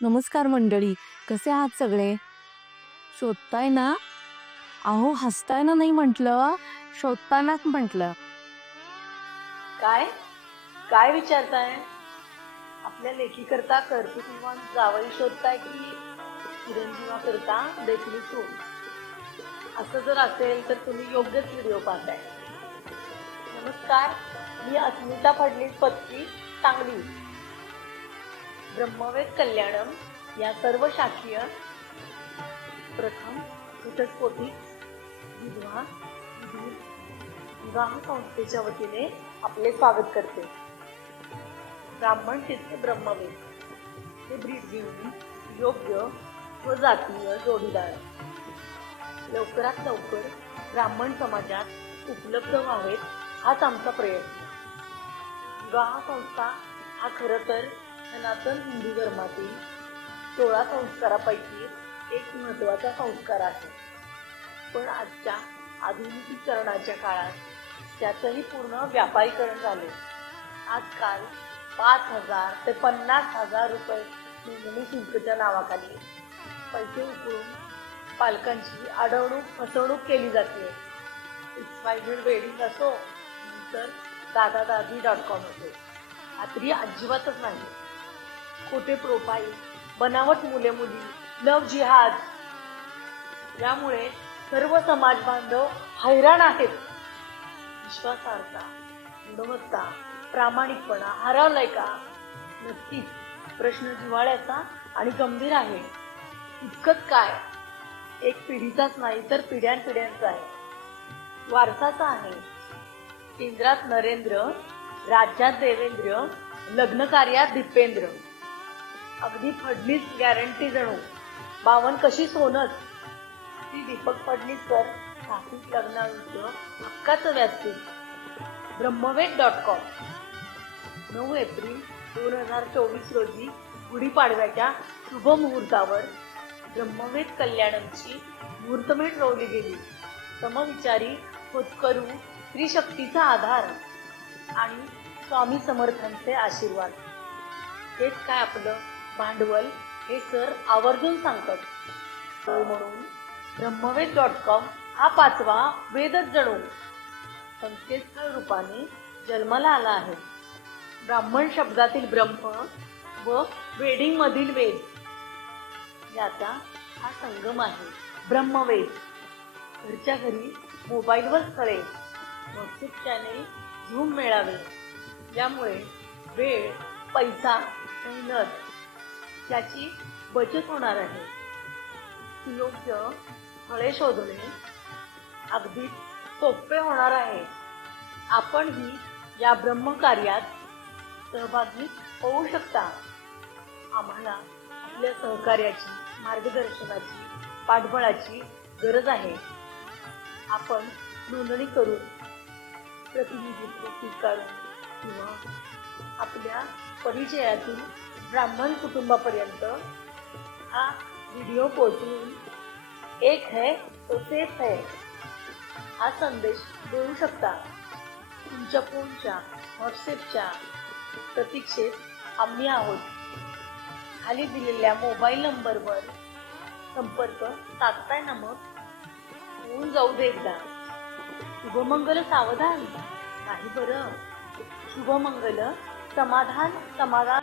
नमस्कार मंडळी, कसे आहात सगळे? शोधताय ना? अहो हसताय ना नाही म्हटलं, शोधतानाच म्हटलं. काय काय विचारताय? आपल्या लेखीकरता कर्तृत्ववान जावई शोधताय की चिरंजीवाकरता देखणी सून? असं जर असेल तर तुम्ही योग्यच व्हिडिओ पाहताय. नमस्कार, मी अस्मिता फडणीस पत्की, सांगली. ब्रह्मवेद कल्याणम या सर्व शाखीय प्रथम घटस्फोटित विधवा विवाह संस्थेच्या वतीने आपले स्वागत करते. ब्राह्मण तीर्थ ब्रह्मवेद हे ब्रीद घेऊन योग्य व जातीय जोडीदार लवकरात लवकर ब्राह्मण समाजात उपलब्ध व्हावेत, हाच आमचा प्रयत्न. विवाह संस्था हा खरं तर सनातन हिंदू धर्मातील 16 संस्कारापैकी एक महत्त्वाचा संस्कार आहे. पण आजच्या आधुनिकीकरणाच्या काळात त्याचंही पूर्ण व्यापारीकरण झाले. आजकाल 5,000 ते 50,000 रुपये नोंदणी शुल्कच्या नावाखाली पैसे उकळून पालकांची अडवणूक फसवणूक केली जाते. XYZ वेडिंग असो नंतर दादादादी.com असो, खात्री अजिबातच नाही. खोटे प्रोफाईल, बनावट मुले मुली, लव जिहाद यामुळे सर्व समाज बांधव हैराण आहेत. विश्वासार्हता, गुणवत्ता, प्रामाणिकपणा हरवलाय का? नक्कीच. प्रश्न जिव्हाळ्याचा आणि गंभीर आहे. इतकंच काय, एक पिढीचाच नाही तर पिढ्यानपिढ्यांचा आहे, वारसाचा आहे. केंद्रात नरेंद्र, राज्यात देवेंद्र, लग्न कार्यात दीपेंद्र. अगदी फडणीस गॅरंटी जणू. 52 कशी सोनच. ती दीपक फडणीसकर साहसिक लग्नाचं हक्काचं व्यासपीठ. ब्रह्मवेद.com 9 एप्रिल 2024 रोजी गुढीपाडव्याच्या शुभ मुहूर्तावर ब्रह्मवेद कल्याणमची मुहूर्तमेढ रोवली गेली. समविचारी होतकरू स्त्रीशक्तीचा आधार आणि स्वामी समर्थांचे आशीर्वाद हेच काय आपलं भांडवल, हे सर आवर्जून सांगतात. हो, म्हणून ब्रह्मवेद.com हा 5वा वेदच जणू संकेतस्थळ रूपाने जन्माला आला आहे. ब्राह्मण शब्दातील ब्रह्म व वेडिंग मधील वेद याचा हा संगम आहे. ब्रह्मवेद. घरच्या घरी मोबाईलवर स्थळे, व्हॉट्सअप चॅनेल, झूम मेळावे यामुळे वेळ, पैसा, मेहनत याची बचत होणार आहे. योग्य फळे शोधणे अगदी सोपे होणार आहे. आपणही या ब्रह्मकार्यात सहभागी होऊ शकता. आम्हाला आपल्या सहकार्याची, मार्गदर्शनाची, पाठबळाची गरज आहे. आपण नोंदणी करून, प्रतिनिधित्व स्वीकारून किंवा आपल्या परिचयातील ब्राह्मण कुटुंबापर्यंत हा व्हिडिओ पोहोचवून एक है तो सेफ है हा संदेश देऊ शकता. तुमच्या फोनच्या, व्हॉट्सअपच्या प्रतीक्षेत आम्ही आहोत. खाली दिलेल्या मोबाईल नंबरवर संपर्क साधताय ना? मग होऊन जाऊ दे एकदा. शुभमंगल सावधान नाही बरं, शुभमंगल समाधान समाधान